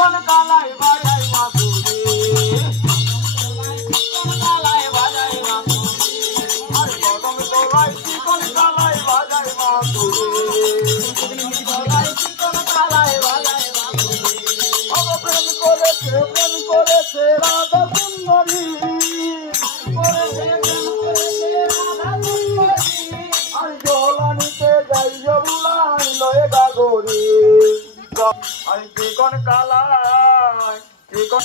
জীবন কালায় আর বেগুন কালায় বেগুন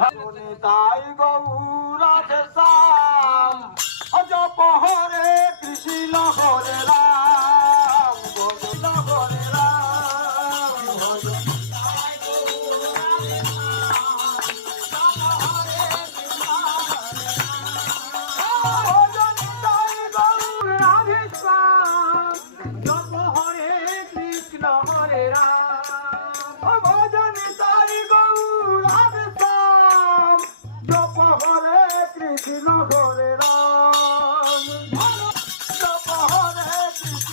তাই গৌরাধে সাম অজ পহরে কৃষ্ণ হরে রাম, গোবিন্দ হরে রাম। হরে কৃষ্ণ হরে রাম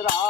হরে